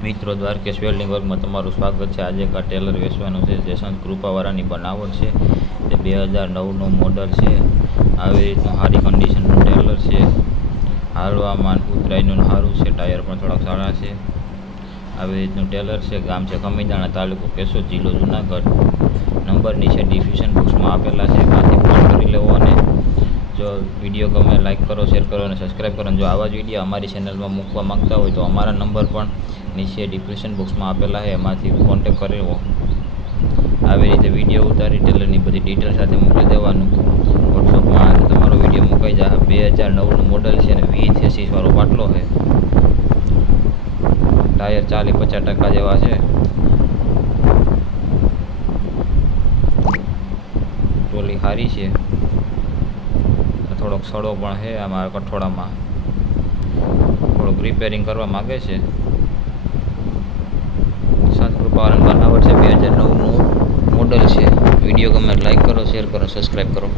મિત્રો દ્વારકેશ વેલ્ડિંગ વર્કમાં તમારું સ્વાગત છે. આજે એક આ ટેલર વેચવાનું છે. જયસંત કૃપાવાળાની બનાવટ છે. તે બે હજાર નવનું મોડલ છે. આવી રીતનું સારી કન્ડિશનનું ટેલર છે. હાલવામાં ઉતરાયનું સારું છે. ટાયર પણ થોડાક સારા છે. આવી રીતનું ટેલર છે. ગામ છે ખમીદાણા તાલુકો કેશોદ જિલ્લો જુનાગઢ. નંબર નીચે ડિફ્યુઝન બોક્સમાં આપેલા છે. ત્યાંથી ફોન કરી લેવો અને જો વીડિયો ગમે લાઈક કરો શેર કરો અને સબસ્ક્રાઈબ કરો. જો આવા જ વીડિયો અમારી ચેનલમાં મૂકવા માગતા હોય તો અમારા નંબર પણ નીચે ડિસ્ક્રિપ્શન બોક્સમાં આપેલા છે, એમાંથી કોન્ટેક કરેલો આવી રીતે વીડિયો ઉતારી ટેલરની બધી ડિટેલ સાથે મોકલી દેવાનું. વોટ્સઅપમાં તમારો વીડિયો મુકાઈ જાય. બે હજાર નવનું મોડલ છે અને વી થેસીસ વાળો બાટલો છે. ટાયર ચાલીસ પચાસ ટકા જેવા છે. ટોલી સારી છે. થોડોક સડો પણ છે, આમાં કઠોળામાં થોડુંક રિપેરિંગ કરવા માગે છે. બનાવટ છે. બે હજાર નવનું મોડલ છે. વીડિયો ગમે લાઈક કરો, શેર કરો સબસ્ક્રાઈબ કરો.